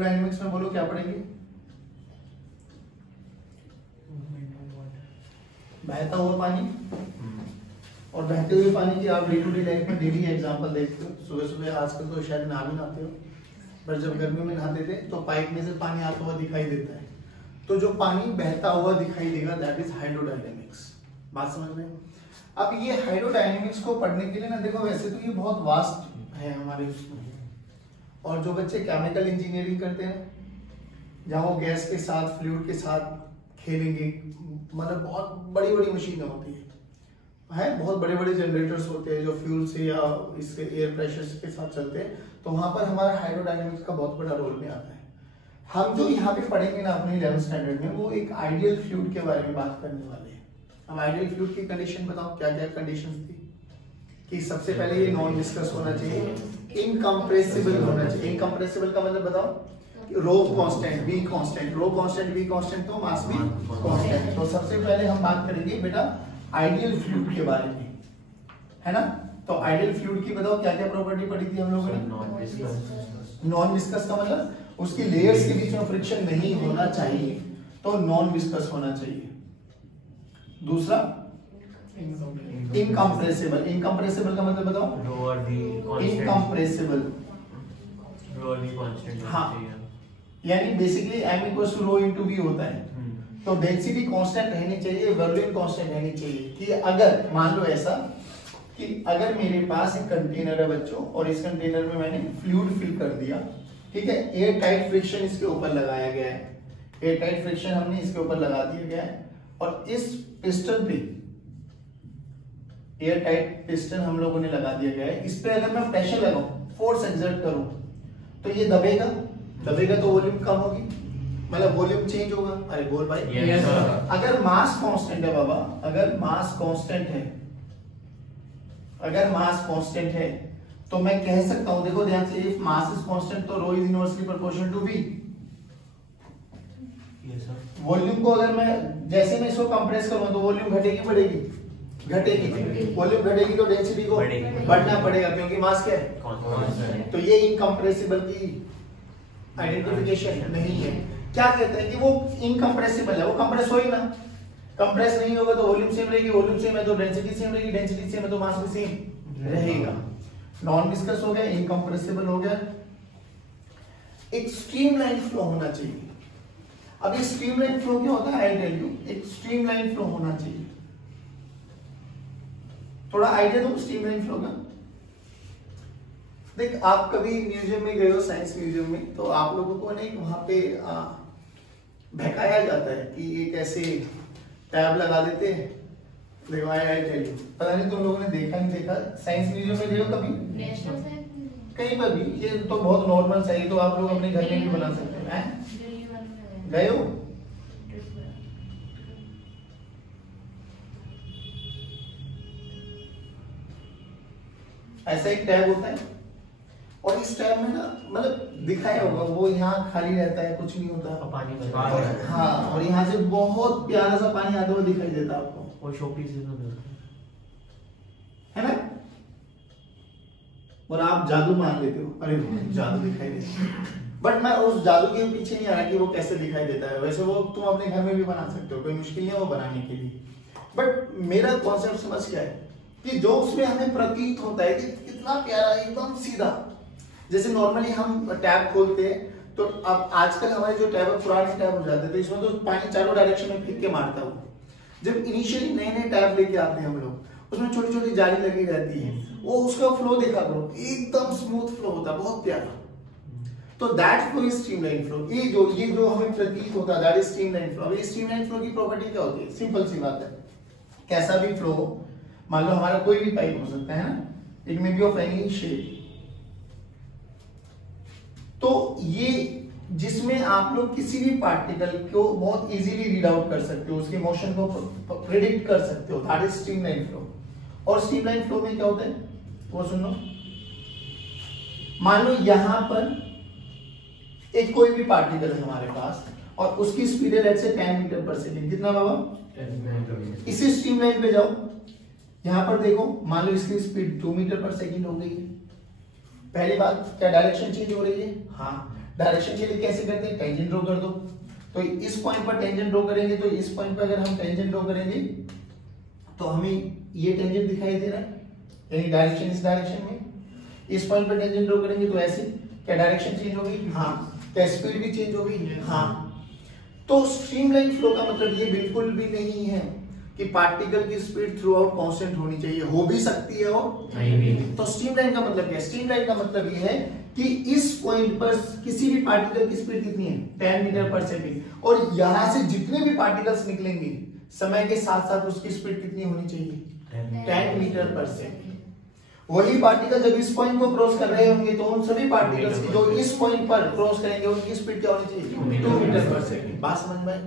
Hydrodynamics में बोलो क्या पढ़ेंगे? बहता हुआ पानी, और बहते हुए पानी की आप डे टू डे लाइफ में डेली एग्जांपल देखते हो। सुबह सुबह आजकल तो शायद नहा भी नहाते हो, पर जब गर्मियों में नहाते थे तो पाइप में से पानी आता हुआ दिखाई देता है। तो जो पानी बहता हुआ दिखाई देगा दैट इज हाइड्रोडायनेमिक्स। बात समझ में? अब ये हाइड्रोडायनेमिक्स को पढ़ने के लिए ना देखो, वैसे तो ये बहुत वास्ट है हमारे उसमें, और जो बच्चे केमिकल इंजीनियरिंग करते हैं जहाँ वो गैस के साथ फ्लूइड के साथ खेलेंगे, मतलब बहुत बड़ी बड़ी मशीनें होती है, बहुत बड़े बड़े जनरेटर्स होते हैं जो फ्यूल से या इसके एयर प्रेशर के साथ चलते हैं, तो वहां पर हमारा हाइड्रोडायनेमिक्स का बहुत बड़ा रोल में आता है। हम जो यहाँ पे पढ़ेंगे ना अपने 11th स्टैंडर्ड में, वो एक आइडियल फ्लूइड के बारे में बात करने वाले हैं। अब आइडियल फ्लूइड की कंडीशन बताओ, क्या क्या कंडीशंस थी? कि सबसे पहले ये नॉन विस्कस होना चाहिए, इनकम्प्रेसिबल होना चाहिए। इनकम्प्रेसिबल का मतलब बताओ? Rho constant, v constant, rho constant, v constant, तो मास भी कांस्टेंट। तो सबसे पहले हम बात करेंगे बेटा आइडियल फ्लूइड के बारे में, है ना? तो आइडियल फ्लूइड की बताओ क्या क्या प्रॉपर्टी पढ़ी थी हम लोगों ने? नॉन विस्कस का मतलब उसकी लेयर्स के बीच में फ्रिक्शन नहीं होना चाहिए, तो नॉन विस्कस होना चाहिए। दूसरा इनकम्प्रेसिबल। इनकम्प्रेसिबल का मतलब बताओ? इनकम्प्रेसिबल, हाँ, यानी basically m equals to rho into v होता है। तो डेंसिटी कांस्टेंट रहनी चाहिए, वॉल्यूम कांस्टेंट रहनी चाहिए। कि अगर मान लो ऐसा कि अगर मेरे पास एक कंटेनर है बच्चों, और इस कंटेनर में मैंने फ्लूइड फिल कर दिया, ठीक है, एयर टाइट फ्रिक्शन इसके ऊपर लगाया गया है, एयर टाइट फ्रिक्शन हमने इसके ऊपर लगा दिया गया है, और इस पिस्टन पे एयर टाइट पिस्टन हम लोगों ने लगा दिया गया है। इस पे अगर मैं प्रेशर लगाऊं, फोर्स एक्सर्ट करूं, तो ये दबेगा, दबेगा तो वॉल्यूम कम होगी, मतलब वॉल्यूम चेंज होगा। अरे बोल भाई, yes, अगर मास कांस्टेंट है बाबा, अगर मास कांस्टेंट है, अगर मास कांस्टेंट है, तो मैं कह सकता हूं, देखो ध्यान से, इफ मास इज कांस्टेंट तो rho is inversely proportional to v। Volume को अगर मैं जैसे मैं इसको कंप्रेस करूंगा तो वॉल्यूम घटेगी बढ़ेगी? घटेगी। वॉल्यूम घटेगी तो डेंसिटी को बढ़ना पड़ेगा, क्योंकि मास क्या है। तो ये इनकम्प्रेसिबल की आइडेंटिफिकेशन नहीं है। क्या कहते हैं कि वो इनकम्प्रेसिबल है, वो कंप्रेस हो ही ना, कंप्रेस नहीं होगा तो वॉल्यूम सेम रहेगी, वॉल्यूम सेम है तो डेंसिटी सेम रहेगी, डेंसिटी सेम है तो मास भी सेम रहेगा। नॉन विस्कस हो गया, इनकम्प्रेसिबल हो गया। एक स्ट्रीमलाइन फ्लो होना चाहिए। अब ये स्ट्रीमलाइन फ्लो क्या होता है? आई टेल यू, एक स्ट्रीमलाइन फ्लो होना चाहिए। थोड़ा आइडिया दो स्ट्रीमलाइन फ्लो का। देख, आप कभी म्यूजियम में गए हो, साइंस म्यूजियम में, तो आप लोगों को ना वहां पे बहकाया जाता है कि एक ऐसे टैब लगा देते हैं। देखो आई टेल यू, पता नहीं तुम लोगों ने देखा नहीं देखा, साइंस म्यूजियम में देखो कभी, कहीं पर भी, ये तो बहुत नॉर्मल सा है, तो आप लोग अपने घर में भी बना सकते हैं। गए हो? ऐसा एक टैब होता है, और इस टैब में ना, मतलब दिखाया होगा, वो यहाँ खाली रहता है, कुछ नहीं होता, पानी, हाँ, और यहाँ से बहुत प्यारा सा पानी आता हुआ दिखाई देता है आपको, और शोपीस है ना, और आप जादू मान लेते हो, अरे जादू दिखाई देता है। बट मैं उस जादू के पीछे नहीं आ रहा कि वो कैसे दिखाई देता है, वैसे वो तुम अपने घर में भी बना सकते हो, कोई मुश्किल नहीं है वो बनाने के लिए। बट मेरा कॉन्सेप्ट समझ क्या है कि जो उसमें हमें प्रतीत होता है कि कितना प्यारा, एकदम सीधा, जैसे नॉर्मली हम टैब खोलते हैं, तो अब आजकल हमारे जो टैब पुराने टैब हो जाते थे, इसमें तो पानी चारों डायरेक्शन में फेंक के मारता हो। जब इनिशियली नए नए टैब लेके आते हैं हम लोग, उसमें छोटी छोटी जाली लगी रहती है, वो उसका फ्लो देखा करो, एकदम स्मूथ फ्लो होता है, बहुत प्यारा। तो that flow is streamline flow. ये जो हमें प्रतीत होता है दैट इज स्ट्रीमलाइन फ्लो। अभी स्ट्रीमलाइन फ्लो की प्रॉपर्टी क्या होती है? सिंपल सी बात है, कैसा भी फ्लो, मान लो हमारा कोई भी पाइप हो सकता है ना, it may be of any shape, तो ये जिसमें आप लोग किसी भी पार्टिकल को बहुत इजीली रीड आउट कर सकते हो, उसके मोशन को प्रेडिक्ट कर सकते हो, दैट इज स्ट्रीमलाइन फ्लो। और स्ट्रीमलाइन फ्लो में क्या होता है वो सुन लो। मान लो यहां पर एक कोई भी पार्टिकल है हमारे पास, और उसकी स्पीड है लेट्स से 10 मीटर पर सेकंड। कितना बाबा? 10 इसी स्ट्रीमलाइन पे जाओ, यहां पर देखो, मान लो इसकी स्पीड 2 मीटर पर सेकंड हो गई है। पहली बात, क्या डायरेक्शन चेंज हो रही है? हाँ, डायरेक्शन के लिए कैसे करते हैं, टेंजेंट ड्रॉ कर दो। तो इस पॉइंट पर टेंजेंट ड्रॉ करेंगे, तो इस पॉइंट पर अगर हम टेंजेंट ड्रॉ करेंगे तो हमें ये टेंजेंट दिखाई दे रहा है, यानी डायरेक्शन इस डायरेक्शन में। इस पॉइंट पर टेंजेंट ड्रॉ करेंगे तो ऐसे, क्या डायरेक्शन चेंज होगी? हाँ। क्या स्पीड भी चेंज होगी? हाँ। तो स्ट्रीमलाइन फ्लो का मतलब ये बिल्कुल भी नहीं है कि पार्टिकल की स्पीड थ्रू आउट कांस्टेंट होनी चाहिए, हो भी सकती है और नहीं भी। तो स्ट्रीमलाइन का मतलब क्या है? स्ट्रीमलाइन का मतलब ये है कि इस पॉइंट पर किसी भी पार्टिकल की स्पीड कितनी है, 10 मीटर पर सेकंड, और यहां से जितने भी पार्टिकल्स निकलेंगे समय के साथ साथ उसकी स्पीड कितनी होनी चाहिए, 10 मीटर पर सेकंड। वही पार्टिकल जब इस पॉइंट को क्रॉस कर रहे होंगे तो उन सभी पार्टिकल्स की जो इस पॉइंट पर क्रॉस करेंगे उनकी स्पीड क्या होनी चाहिए, 2 मीटर पर सेकंड। बात समझ में आई?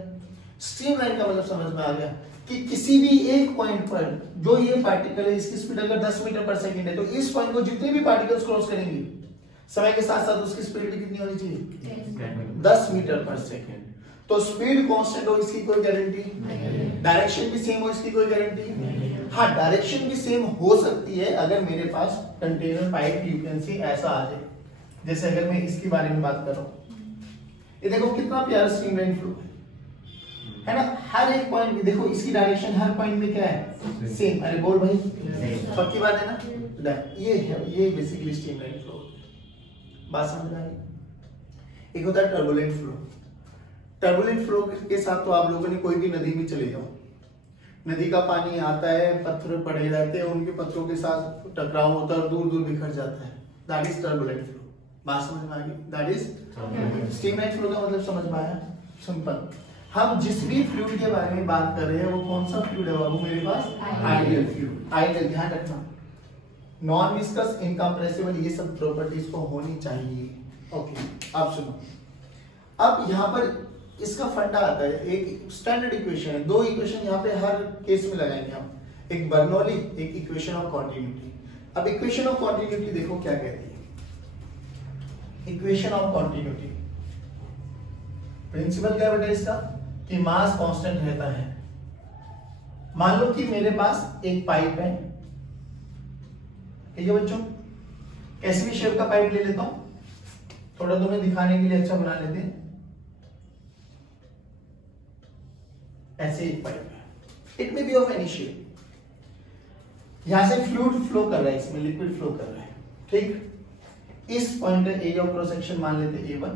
स्ट्रीमलाइन का मतलब समझ में आ गया कि किसी भी एक पॉइंट पर जो ये पार्टिकल है इसकी स्पीड अगर 10 मीटर पर सेकंड है तो इस पॉइंट को जितने भी पार्टिकल्स क्रॉस करेंगे समय के साथ साथ उसकी स्पीड भी कितनी होनी चाहिए, 10 मीटर पर सेकंड। तो स्पीड कांस्टेंट हो इसकी कोई गारंटी नहीं, डायरेक्शन भी सेम हो इसकी कोई गारंटी नहीं। हाँ, डायरेक्शन भी सेम हो सकती है अगर मेरे पास container pipe you can see ऐसा आ जाए। जैसे अगर मैं इसके बारे में बात कर रहा हूं, ये देखो कितना प्यारा स्ट्रीमलाइन फ्लो है ना। हर एक पॉइंट में देखो इसकी डायरेक्शन हर पॉइंट में क्या है, सेम। अरे बोल भाई, पक्की बात है ना। ये है, ये बेसिकली स्ट्रीमलाइन फ्लो। बात समझ में आई? एक होता है टर्बुलेंट फ्लो। टर्बुलेंट फ्लो के साथ तो आप लोगों ने कोई भी नदी में चले जाओ, नदी का पानी आता है, पत्थर पड़े रहते हैं, उनके पत्थरों के साथ टकराव होता है और दूर दूर बिखर जाता है, दैट इज टर्बुलेंट फ्लो। बात समझ में आ गई? दैट इज स्ट्रीमलाइन फ्लो का मतलब समझ में आया? सिंपल। हम जिस भी फ्लूइड के बारे में बात कर रहे हैं वो कौन सा फ्लूइड है बाबू मेरे पास? Ideal fluid. आइडियल, ध्यान रखना, नॉन विस्कस, इनकम्प्रेसिबल, ये सब प्रॉपर्टीज को होनी चाहिए। ओके, अब सुनो, अब यहाँ पर इसका फंडा आता है, एक स्टैंडर्ड इक्वेशन है, दो इक्वेशन यहाँ पे हर केस में लगाएंगे हम, एक बर्नौली, एक इक्वेशन ऑफ कॉन्टिन्यूटी। अब इक्वेशन ऑफ कॉन्टिन्यूटी देखो क्या कहती है। इक्वेशन ऑफ कॉन्टिन्यूटी प्रिंसिपल क्या बेटा इसका, कि मास कांस्टेंट रहता है। मान लो कि मेरे पास एक पाइप है, ठीक है बच्चों, कैसी भी शेप का पाइप ले लेता हूं, थोड़ा तुम्हें दिखाने के लिए अच्छा बना लेते हैं। ऐसे एक पाइप है, it may be of any shape, यहां से फ्लूइड फ्लो कर रहा है, इसमें लिक्विड फ्लो कर रहा है, ठीक। इस पॉइंट का एरिया ऑफ क्रॉस सेक्शन मान लेते A1,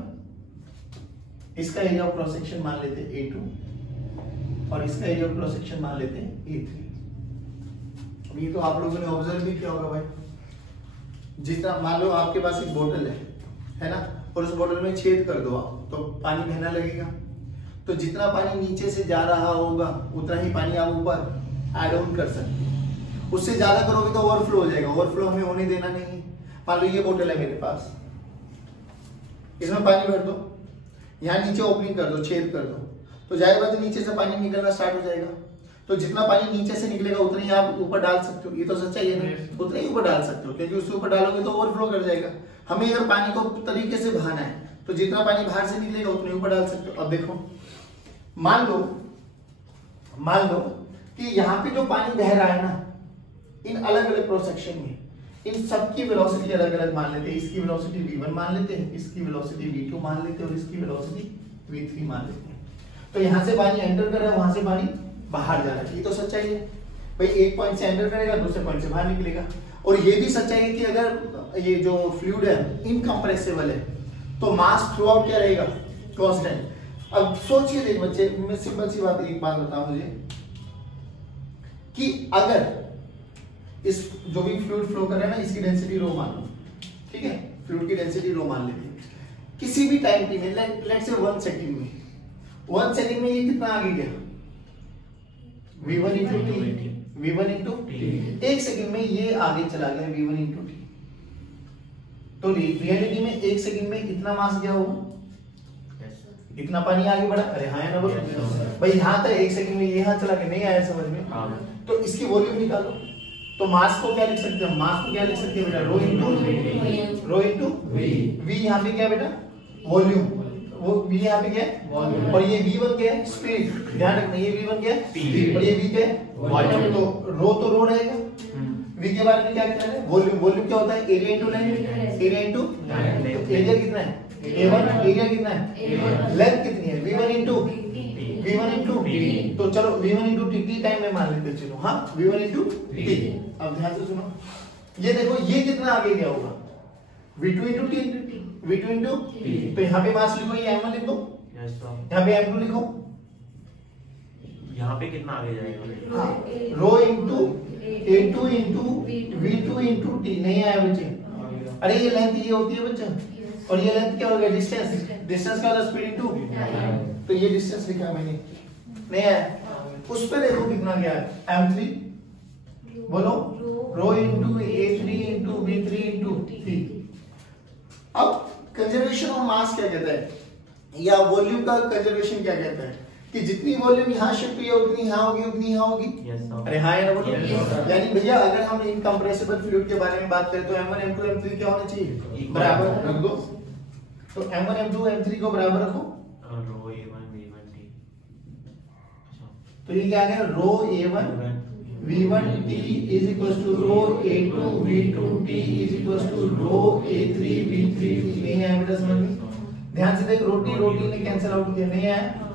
इसका एरिया ऑफ क्रॉस सेक्शन मान लेते A2 और इसका एरिया ऑफ क्रॉस सेक्शन मान लेते A3। ये तो आप लोगों ने ऑब्जर्व भी किया होगा भाई, जितना मान लो आपके पास एक बोतल है ना, और उस बोतल में छेद कर दो आप तो पानी बहना लगेगा, तो जितना पानी नीचे से जा रहा होगा उतना ही पानी आप ऊपर ऐड ऑन कर सकते हैं। उससे ज्यादा करोगे तो ओवरफ्लो हो जाएगा, ओवरफ्लो हमें होने देना नहीं। मान लो ये बोतल है मेरे पास, इसमें पानी भर दो, यहाँ नीचे ओपनिंग कर दो, छेद कर दो, तो जाएगा तो नीचे से पानी निकलना स्टार्ट हो जाएगा। तो जितना पानी नीचे से निकलेगा उतना ही आप ऊपर डाल सकते हो, ये तो सच्चाई है ना, उतना ही ऊपर डाल सकते हो, क्योंकि उससे ऊपर डालोगे तो ओवरफ्लो कर जाएगा। हमें अगर पानी को तरीके से बहाना है तो जितना पानी बाहर से निकलेगा उतना ही ऊपर डाल सकते हो। अब देखो, मान लो कि यहाँ पे जो पानी बह रहा है ना, इन अलग अलग क्रॉस सेक्शन में इन सबकी वेलोसिटी अलग अलग मान लेते हैं। इसकी वेलोसिटी v1 मान लेते हैं, इसकी वेलोसिटी v2 मान लेते हैं और इसकी वेलोसिटी v3 मान लेते हैं। तो यहाँ से पानी एंटर कर रहा है, वहां से पानी बाहर जा रहा है, ये तो सच्चाई है भाई। एक पॉइंट से एंटर करेगा, दूसरे पॉइंट से बाहर निकलेगा। और ये भी सच्चाई है कि अगर ये जो फ्लूइड है इनकम्प्रेसिबल है तो मास थ्रू आउट क्या रहेगा, कांस्टेंट। अब सोचिए देख बच्चे, मैं सिंपल सी बात एक बात बताऊं मुझे, कि अगर इस जो भी फ्लूइड फ्लो कर रहा है ना, इसकी डेंसिटी रो मान लो, ठीक है, फ्लूइड की डेंसिटी रो मान लेते हैं। किसी भी टाइम टी में, लेट्स से 1 सेकंड में, 1 सेकंड में ये कितना आगे गया, v1 into t, v1 into t। 1 second में ये आगे चला गया v1 into t। तो रियलिटी में 1 सेकंड में इतना मास गया होगा, इतना पानी आगे बढ़ा। अरे हाँ ना बोलो भाई, यहाँ था 1 सेकंड में, यहाँ चला के नहीं आया समझ में, तो इसकी वॉल्यूम निकालो। तो मास को क्या लिख सकते हैं, मास को क्या लिख सकते हैं बेटा, रो इनटू v। यहाँ पे क्या बेटा, वॉल्यूम, वो v यहाँ पे क्या है, और ये v1 क्या है, स्पीड। ध्यान रखना, ये v1 क्या है, स्पीड, और ये v क्या है, वॉल्यूम। तो रो रहेगा, V के बारे में क्या कहना है? वॉल्यूम। वॉल्यूम क्या होता है? Area into length, area into area कितना है? A1, एरिया कितना है? लेंथ कितनी है? V1 into T। तो चलो V1 इनटू T टाइम में मान लेते चलो। हाँ, V1 इनटू T। अब ध्यान से सुनो, ये देखो ये कितना आगे गया होगा? V2 into T, V2 into T। तो यहाँ पे मास लिखो, ये M1 लिख दो, यहाँ पे M2 लिखो। यहाँ पे कितना आगे जाएगा? हाँ, rho into A2 into V2 into T। नहीं आया बच्चे? अरे ये लेंथ ये होती है बच्चा, और ये लेंथ क्या हो गया? डिस्टेंस। डिस्टेंस का स्पीड इनटू, तो ये डिस्टेंस लिखा मैंने, नहीं आया। उस पे देखो कितना गया है? M3 बोलो, rho into A3 into V3 into T। अब कंजर्वेशन ऑफ मास क्या कहता है, या वॉल्यूम का कंजर्वेशन क्या कहता है? कि जितनी वॉल्यूम यहाँ शिफ्ट हुई है उतनी यहाँ होगी, उतनी यहाँ होगी। अरे हाँ या ना बोलो? यानी भैया अगर हम इनकम्प्रेसिबल फ्लूइड के बारे में बात करें तो M1 M2 M3 क्या होना चाहिए? बराबर रख दो। तो M1 M2 M3 को बराबर रखो। रो A1 V1 T। तो ये क्या है? Rho A1 V1 T is equals to rho A2 V2 T is equals to rho A3 V3 T। नहीं है बेटा समझ में? ध्यान से देख, रोटी ने कैंसिल आउट किया, नहीं है?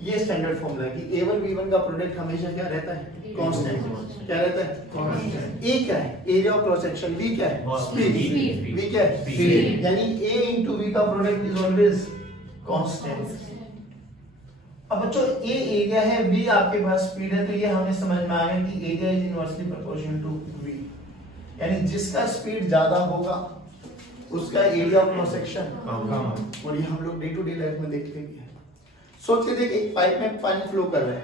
ये स्टैंडर्ड फॉर्मूला है कि A1 V1 का प्रोडक्ट हमेशा क्या रहता है? कांस्टेंट। क्या रहता है? कांस्टेंट। A क्या है? Area of cross section. V क्या है? स्पीड। V क्या है? स्पीड। यानी A into V का प्रोडक्ट इज ऑलवेज कांस्टेंट। अब बच्चों A एरिया है, V आपके पास स्पीड है, तो ये हमें समझ में आ गया कि area is inversely proportional to V। यानी जिसका स्पीड ज्यादा होगा उसका एरिया ऑफ क्रॉस सेक्शन कम। और ये हम लोग डे टू डे लाइफ में देखते हैं। सोच के देख, एक पाइप में पानी फ्लो कर रहा है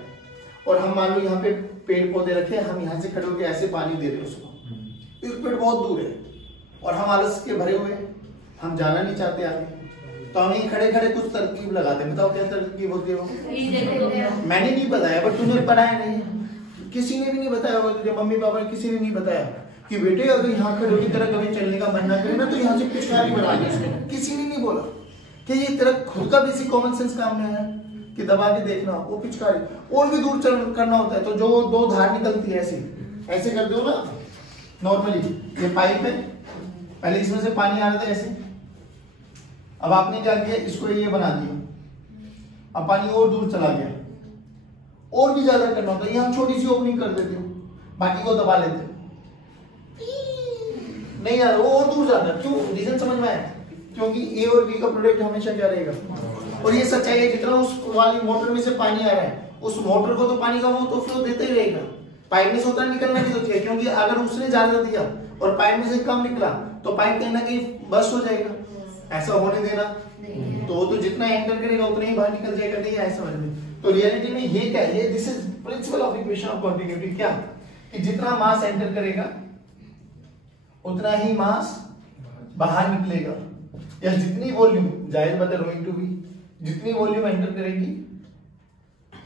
और हम मान लो यहाँ पे पेड़ पौधे रखे हैं, हम यहाँ से खड़े होकर ऐसे पानी दे रहे हैं उसको। एक पेड़ बहुत दूर है और हम आलस के भरे हुए हैं, हम जाना नहीं चाहते आगे, तो हम यहीं खड़े खड़े कुछ तरकीब लगाते हैं। बताओ क्या तरकीब होती है वो? मैंने नहीं बताया, बट तुम्हें पढ़ाया नहीं, किसी ने भी नहीं बताया होगा तुझे, मम्मी पापा ने किसी ने नहीं बताया कि बेटे अगर यहाँ खड़े की तरह कभी चलने का मन ना करे ना तो यहाँ से पिचकारी बना दे। किसी ने नहीं बोला कि ये तेरा खुद का बेसिक कॉमन सेंस काम में है कि दबा के देखना, वो पिचकारी और भी दूर चल करना होता है। तो जो दो धार निकलती है ऐसे ऐसे कर दो ना नॉर्मली, ये पाइप है, पहले इसमें से पानी आ रहा था ऐसे, अब आपने क्या किया, इसको ये बना दिया, अब पानी और दूर चला गया, और भी ज्यादा करना होता है, यहाँ छोटी सी ओपनिंग कर देते हो, बाकी को दबा लेते हो, नहीं यार वो और दूर जाता है। क्यों? रीजन समझ में आया? क्योंकि ए और बी का प्रोडक्ट हमेशा क्या रहेगा? और ये सच्चाई है, जितना उस वाली मोटर में से पानी आ रहा है उस मोटर को तो पानी का वो तो फ्लो देता ही रहेगा, पाइप में से उतना निकलना नहीं चाहिए, क्योंकि अगर उसने ज्यादा दिया और पाइप में से कम निकला तो पाइप कहीं ना कहीं बस्ट हो जाएगा, ऐसा होने देना, तो वो तो जितना एंटर करेगा उतना ही बाहर निकल जाएगा। नहीं है समझ में? तो रियलिटी में ये क्या है, this is principle of equation of continuity. क्या कि जितना मास एंटर करेगा उतना ही मास बाहर निकलेगा, या जितनी वॉल्यूम, जाहिर बात है रोइंग टू बी, जितनी वॉल्यूम एंटर करेगी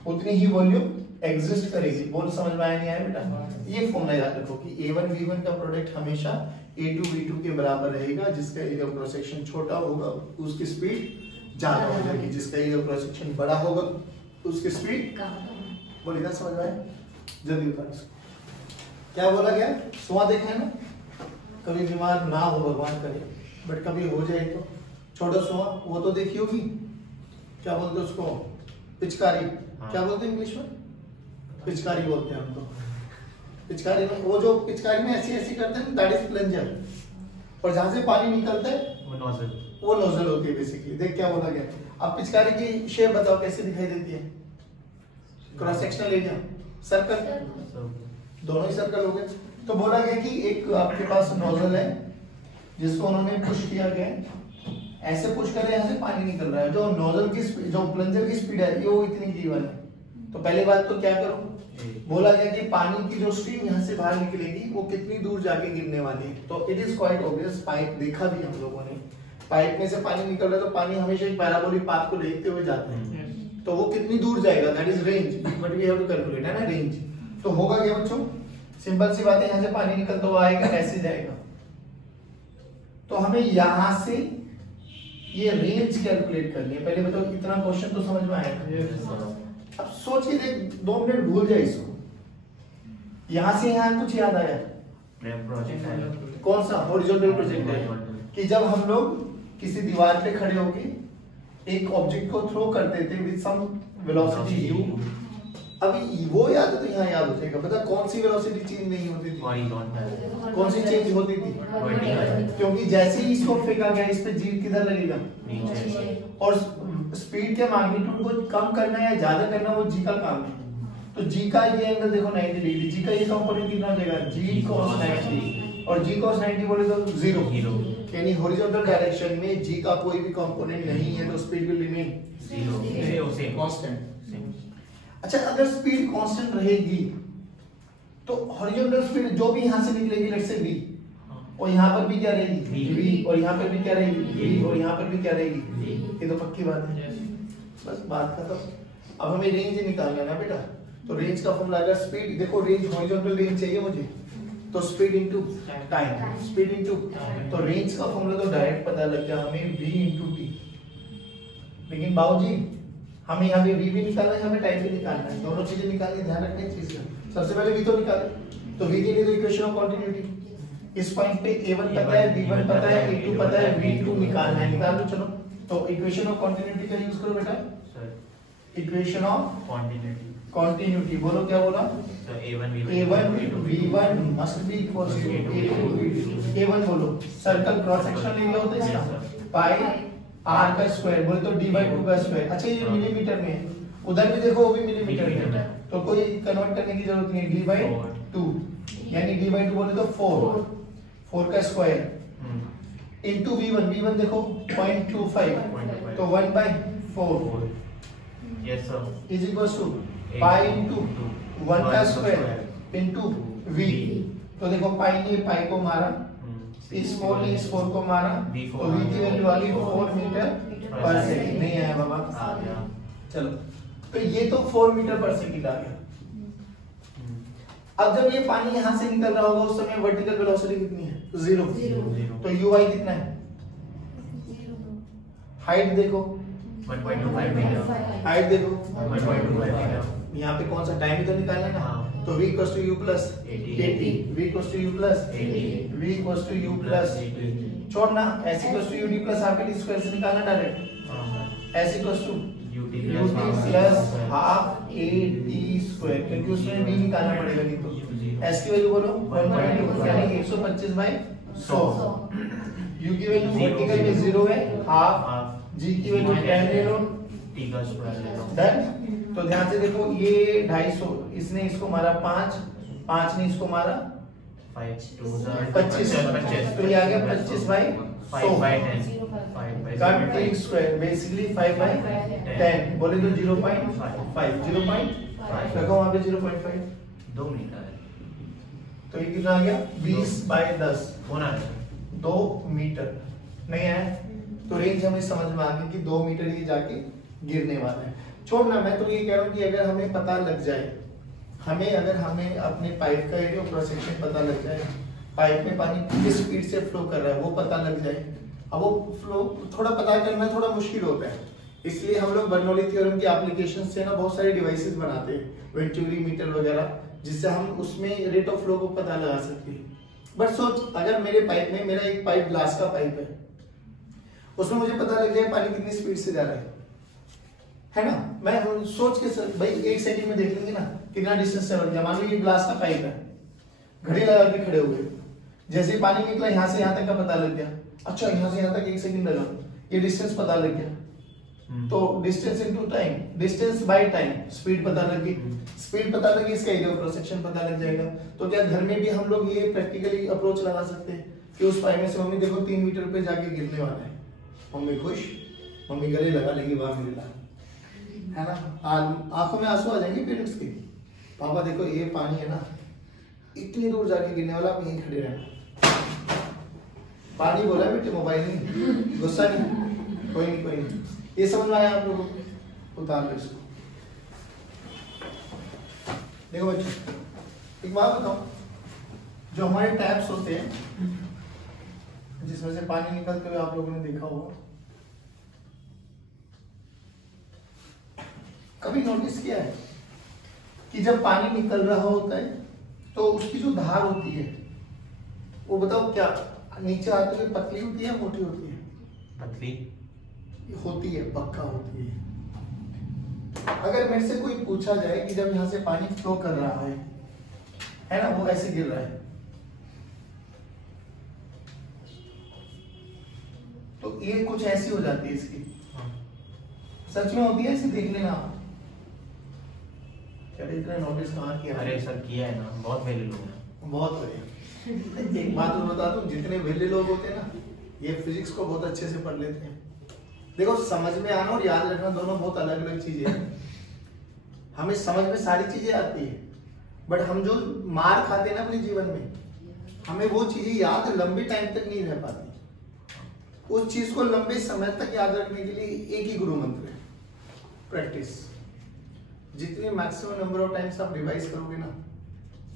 उतनी ही वॉल्यूम एग्जिस्ट करेगी। बोल समझ में आया नहीं आया बेटा? ये फॉर्मूला याद रखो कि A1 V1 का प्रोडक्ट हमेशा A2 V2 के बराबर रहेगा, जिसका एरिया ऑफ क्रॉस सेक्शन छोटा होगा उसकी स्पीड ज्यादा हो जाएगी, जिसका एरिया ऑफ क्रॉस सेक्शन बड़ा होगा उसकी स्पीड। बोलिए ना, समझ में आया? जल्दी बताओ क्या बोला गया? सुआ देखा है ना, कभी बीमार ना हो भगवान करे, बट कभी हो जाए तो छोटा सुआ, वो तो देखी होगी, क्या बोलते हैं उसको? पिचकारी। क्या बोलते हैं इंग्लिश में? पिचकारी बोलते हैं हम तो। पिचकारी में वो जो पिचकारी में ऐसी ऐसी करते हैं, दैट इज प्लंजर, और जहां से पानी निकलता है वो नोजल होती है बेसिकली। देख क्या बोला गया। अब पिचकारी की शेप बताओ कैसे दिखाई देती है? क्रॉस सेक्शनल एरिया सर्कल, दोनों ही सर्कल हो गए। तो बोला गया कि एक आपके पास नोजल है जिसको उन्होंने पुश किया गया, ऐसे पुश कर रहे हैं, यहाँ से पानी निकल रहा है, जो नोजल की जो प्लंजर की स्पीड है ये वो इतनी गिवन है। तो पहली बात तो क्या करो, बोला गया कि पानी की जो स्ट्रीम यहाँ से बाहर निकलेगी वो कितनी दूर जाके गिरने वाली है। तो it is quite obvious, pipe देखा भी हम लोगों ने, पाइप में से पानी निकल रहा है तो पानी हमेशा एक पैराबोलिक पाथ को देखते हुए जाता है, तो वो कितनी दूर जाएगा, that is range, but we have to calculate, है ना, रेंज। तो होगा क्या बच्चों, सिंपल सी बात है, यहाँ से पानी निकलता हुआ आएगा, ऐसे जाएगा, तो हमें यहां से ये रेंज कैलकुलेट करनी है। पहले बताओ इतना क्वेश्चन तो समझ में आएगा? अब सोच के देख, 2 मिनट भूल जाए इसको, यहां से यहां कुछ याद आया, प्रोजेक्ट है। कौन सा हॉरिजॉन्टल प्रोजेक्ट है? Horizontal। कि जब हम लोग किसी दीवार पे खड़े होके एक ऑब्जेक्ट को थ्रो करते थे विद सम वेलोसिटी u, अभी वो याद है तो यहाँ याद हो जाएगा। पता कौन सी वेलोसिटी चेंज नहीं होती थी? हॉरिजॉन्टल। कौन सी चेंज होती थी? वर्टिकल। क्योंकि जैसे ही इसको फेंका गया इस पे जी किधर लगेगा? नीचे। और स्पीड के मैग्नीट्यूड को कम करना या ज्यादा करना वो जी का काम है। तो जी का ये एंगल देखो 90 डिग्री, जी का ये कंपोनेंट कितना हो जाएगा? जी cos 90, और जी cos 90 बोले तो जीरो। यानी हॉरिजॉन्टल डायरेक्शन में जी का कोई भी कंपोनेंट नहीं है तो speed will remain zero. Constant. अच्छा, अगर स्पीड कांस्टेंट रहेगी तो हॉरिजॉन्टल स्पीड जो भी यहां से निकलेगी लेट्स से v, और यहाँ पर भी क्या रहेगी? v, और यहाँ पर भी क्या रहेगी? v, और यहाँ पर भी क्या रहेगी? ये तो पक्की बात है। बस बात खत्म। अब हमें रेंज निकालना है ना बेटा, तो रेंज का फॉर्मूला अगर स्पीड देखो, रेंज हॉरिजॉन्टल रेंज चाहिए मुझे, तो speed into time, speed into, तो रेंज का फॉर्मूला तो डायरेक्ट पता लग गया हमें v इनटू t। लेकिन बाबूजी हमें यहाँ पे v भी निकालना है, यहाँ पे टाइम भी निकालना है, दोनों चीजें निकालनी, ध्यान रखने की चीज का। सबसे पहले v तो निकाले, तो v के लिए तो इक्वेशन ऑफ कंटिन्यूटी, इस पॉइंट पे a1 पता है, b1 पता है, a2 पता है, v2 निकालना है, निकाल लो चलो। तो इक्वेशन ऑफ कंटिन्यूटी का यूज करो बेटा, इक्वेशन ऑफ कंटिन्यूटी बोलो, क्या बोला? a1 v1 must be equals to a2 v2। a1 बोलो, सर्कल क्रॉस सेक्शन एरिया होता है इसका, पाई r का स्क्वायर, बोले तो d/2 का स्क्वायर। अच्छा ये मिलीमीटर में है, उधर भी देखो वो भी मिलीमीटर में है, तो कोई कन्वर्ट करने की जरूरत नहीं है, d/2 यानी d/2 बोले तो 4 का स्क्वायर इनटू v1, v1 देखो 0.25, तो 1/4 yes sir is equal to pi into 1 का स्क्वायर इनटू v। तो देखो पाई ने पाई को मारा, इस 4 ने इस 4 को मारा, तो v की वैल्यू आ गई 4 मीटर पर सेकंड। नहीं आया बाबा? आ गया। चलो, तो ये तो 4 मीटर पर सेकंड आ गया। अब जब ये पानी यहां से निकल रहा होगा उस समय वर्टिकल वेलोसिटी कितनी है? 0। तो ui कितना है? हाइट देखो 1.25 मीटर। हाइट देखो 1.25 मीटर। यहाँ पे कौन सा टाइम तो निकालना है ना, हाँ। तो v equals to u plus 80, v equals to u plus 80, v equals to u plus 80, छोड़ना, s equals to ud plus half d square से निकालना direct, s equals to ut plus half ad square, क्योंकि उसमें v निकालना पड़ेगा नहीं तो s की वैल्यू बोलो 1.2 यानी 125/100। u की वैल्यू वर्टिकल में 0 है, हाफ, g की वैल्यू 10 ले लो, t का स्क्वायर ले लो। डन। तो ध्यान से देखो ये 250, इसने इसको मारा 5 ने इसको मारा 25, तो ये आ गया 25/100 का टेक स्क्वायर, बेसिकली 5/10 बोले तो 0.5 रखो वहां पे 0.5, 2 मीटर है। तो ये कितना आ गया? 20/10, होना है 2 मीटर। नहीं आया? तो रेंज हमें समझ में आ गई कि 2 मीटर ये जाके गिरने वाला है। छोड़ना, मैं तो ये कह रहा हूँ कि अगर हमें पता लग जाए, अगर हमें अपने पाइप का एरिया क्रॉस सेक्शन पता लग जाए, पाइप में पानी किस स्पीड से फ्लो कर रहा है वो पता लग जाए। अब वो फ्लो थोड़ा पता करना थोड़ा मुश्किल होता है, इसलिए हम लोग बर्नौली थ्योरम की एप्लीकेशन से ना बहुत सारे डिवाइसेस बनाते हैं, वेंचुरी मीटर वगैरह, जिससे हम उसमें रेट ऑफ फ्लो को पता लगा सकते हैं। बट सोच, अगर मेरे पाइप में, मेरा एक पाइप ग्लास का पाइप है, उसमें मुझे पता लग जाए पानी कितनी स्पीड से जा रहा है ना, मैं सोच के भाई 1 सेकंड में देख लेंगे ना कितना डिस्टेंस ट्रेवल किया। मान लो ये ग्लास का पाइप है, घड़ी लगा के खड़े हुए, जैसे ही पानी निकला यहाँ से यहाँ तक का पता लग गया, अच्छा यहाँ से यहाँ तक 1 सेकंड लगा, ये डिस्टेंस पता लग गया। तो distance into time, distance by time, speed पता लगी, स्पीड पता लगी, इसका एरिया क्रॉस सेक्शन पता लग जाएगा। तो क्या घर में भी हम लोग ये प्रैक्टिकली अप्रोच लगा सकते हैं कि उस पाइप में से मम्मी देखो 3 मीटर पे जाके गिरने वाला है, मम्मी खुश, मम्मी गले लगा लेंगी, वाह मेरे लाल, है ना, आंखों में आंसू आ जाएंगे पेरेंट्स के, पापा देखो ये पानी है ना इतनी दूर जाके गिरने वाला, आप यहीं खड़े रहना। पानी बोला बेटे, मोबाइल नहीं, गुस्सा नहीं, कोई नहीं। ये समझ में आया आप लोगों को? उतार लो इसको। देखो बच्चों, एक बात बताओ, जो हमारे टैप्स होते हैं जिसमें से पानी निकलते हुए आप लोगों ने देखा होगा, कभी नोटिस किया है कि जब पानी निकल रहा होता है तो उसकी जो धार होती है वो बताओ क्या नीचे आते हुए पतली होती है या मोटी होती है? पतली होती है, पक्का होती है। अगर मेरे से कोई पूछा जाए कि जब यहाँ से पानी फ्लो कर रहा है ना, वो ऐसे गिर रहा है, तो ये कुछ ऐसी हो जाती है इसकी। सच में होती है ऐसे, देख लेना आप। क्या इतना नोटिस कहाँ किया? अरे सर किया है ना, बहुत पहले लोग हैं। बहुत बढ़िया। एक बात और बता दूं, जितने वेले लोग होते हैं ना, ये फिजिक्स को बहुत अच्छे से पढ़ लेते हैं। देखो, समझ में आना और याद रखना दोनों बहुत अलग अलग चीजें हैं। हमें समझ में सारी चीजें आती है, बट हम जो मार खाते हैं ना अपने जीवन में, हमें वो चीजें याद लंबे टाइम तक नहीं रह पाती। उस चीज को लंबे समय तक याद रखने के लिए एक ही गुरु मंत्र है, प्रैक्टिस। जितनी मैक्सिमम नंबर ऑफ टाइम्स आप रिवाइज करोगे ना,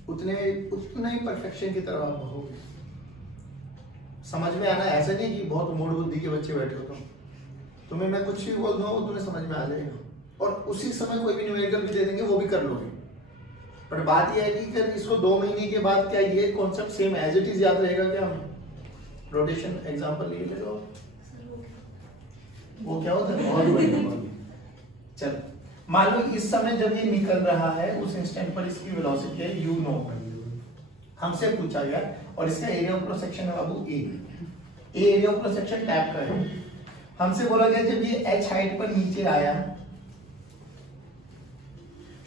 उतने ही परफेक्शन की तरफ आप बढ़ोगे। समझ में आना ऐसा नहीं कि बहुत मूड बुद्धि के बच्चे बैठे हो तुम्हें मैं कुछ भी बोल दूंगा वो तुम्हें समझ में आ जाएगा, और उसी समय कोई भी न्यूमेरिकल भी दे देंगे वो भी कर लोगे। पर बात यह है कि अगर इसको 2 महीने के बाद क्या ये concept same as it is याद रहेगा क्या हमें? रोटेशन एग्जांपल ले लो, वो क्या होता है बहुत बढ़िया। चल, मान लो इस समय जब ये निकल रहा है उस इंस्टेंट पर इसकी वेलोसिटी है यू नो, हमसे पूछा गया, और इसका एरिया ऑफ क्रॉस सेक्शन है बाबू A. Area of cross section tap का है। हमसे बोला गया जब ये h हाइट पर नीचे आया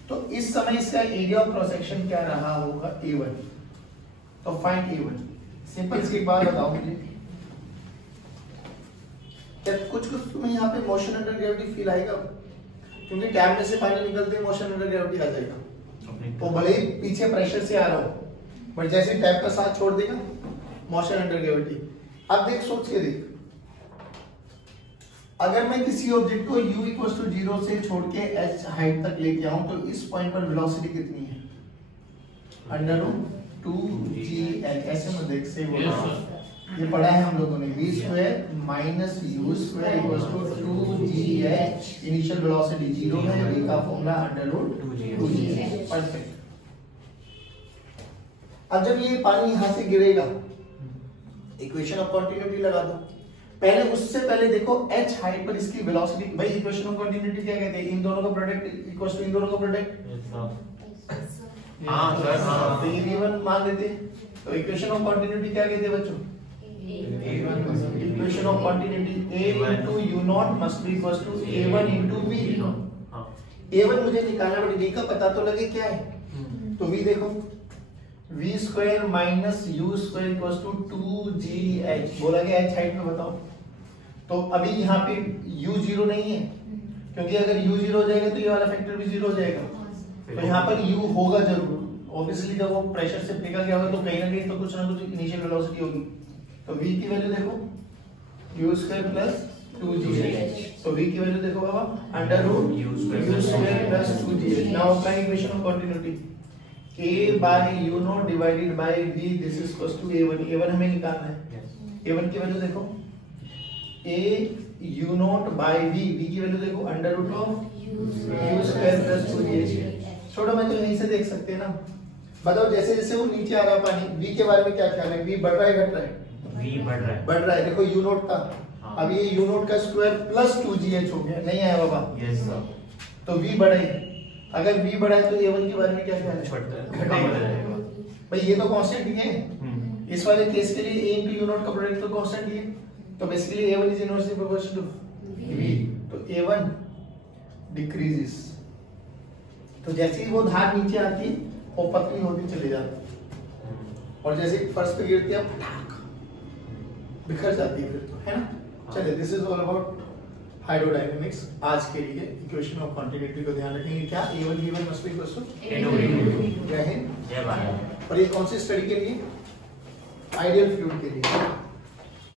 तो इस समय इसका एरिया ऑफ क्रॉस सेक्शन क्या रहा होगा? A1। तो फाइंड A1। सिंपल सी एक बात बताओ मुझे, क्या कुछ तुम्हें यहाँ पे मोशन अंडर ग्रेविटी फील आएगा? क्योंकि टैब में से पानी निकलते मोशन अंडर ग्रेविटी आ जाएगा। वो भले ही पीछे प्रेशर से आ रहा हो, बट जैसे टैब का साथ छोड़ देगा मोशन अंडर ग्रेविटी। अब देख, सोच के देख, अगर मैं किसी ऑब्जेक्ट को u इक्वल टू 0 से छोड़ के h हाइट तक लेके आऊं तो इस पॉइंट पर वेलोसिटी कितनी है? √2gh। ऐसे में देख से बोला, ये पढ़ा है हम लोगों ने, v² minus u² equal to 2gh। Initial velocity 0 है, v का फॉर्मूला √2gh। परफेक्ट। अब जब ये पानी यहां से गिरेगा, इक्वेशन ऑफ कंटिन्यूटी लगा दो। पहले उससे पहले देखो h हाइट पर इसकी वेलोसिटी, भाई इक्वेशन ऑफ कंटिन्यूटी क्या कहते हैं? इन दोनों का प्रोडक्ट इक्वल्स टू इन दोनों का प्रोडक्ट। हां सर, हां, तो ये v1 मान लेते हैं। तो इक्वेशन ऑफ कंटिन्यूटी क्या कहते हैं बच्चों? Equation of continuity a into u0 must be equals to a1 into v। a1 मुझे निकालना, बट v का पता तो लगे क्या है। तो v देखो, v² minus u² equals to 2gh। बोला गया h हाइट में बताओ। तो अभी यहाँ पे u 0 नहीं है, क्योंकि अगर u 0 हो जाएगा तो ये वाला फैक्टर भी 0 हो जाएगा। तो यहाँ पर u होगा जरूर, ऑब्वियसली जब वो प्रेशर से पिघल गया होगा तो कहीं ना कहीं तो कुछ ना कुछ इनिशियल वेलोसिटी होगी। तो v की वैल्यू देखो, u² प्लस 2gh। तो v की वैल्यू देखो बाबा, √u² plus 2gh। Now apply equation of continuity, a by u0 divided by v, this is equals to a1। a1 हमें निकालना है। a1 की वैल्यू देखो, a u0 by v, v की value देखो √u² प्लस 2gh। छोड़ो, मैं तो यहीं से देख सकते हैं ना। बताओ, जैसे जैसे वो नीचे आ रहा पानी, v के बारे में क्या ख्याल है? v बढ़ रहा है घट रहा है? v बढ़ रहा है। बढ़ रहा है। देखो u0 था, अब ये u0 का स्क्वायर प्लस 2gh हो गया, नहीं आया बाबा? Yes sir. तो v बढ़े, अगर v बढ़ा है तो a1 के बारे में क्या ख्याल है? घटेगा। भाई ये तो कांस्टेंट ही है। इस वाले केस के लिए a into u0 का प्रोडक्ट तो कांस्टेंट ही है। तो basically a1 is inversely proportional to v। तो a1 डिक्रीजेस। तो जैसे ही वो धार नीचे आती है वो पतली होती चली जाती है, और जैसे फर्श पे गिरती है फटाक बिखर जाती है फिर तो, है ना। चलिए, this is all about hydrodynamics. आज के लिए इक्वेशन ऑफ कंटिन्यूटी को ध्यान रखेंगे। क्या a1 v1 must be equal to, जय हिंद। और ये कौन सी स्टडी के लिए? आइडियल फ्लूइड के लिए।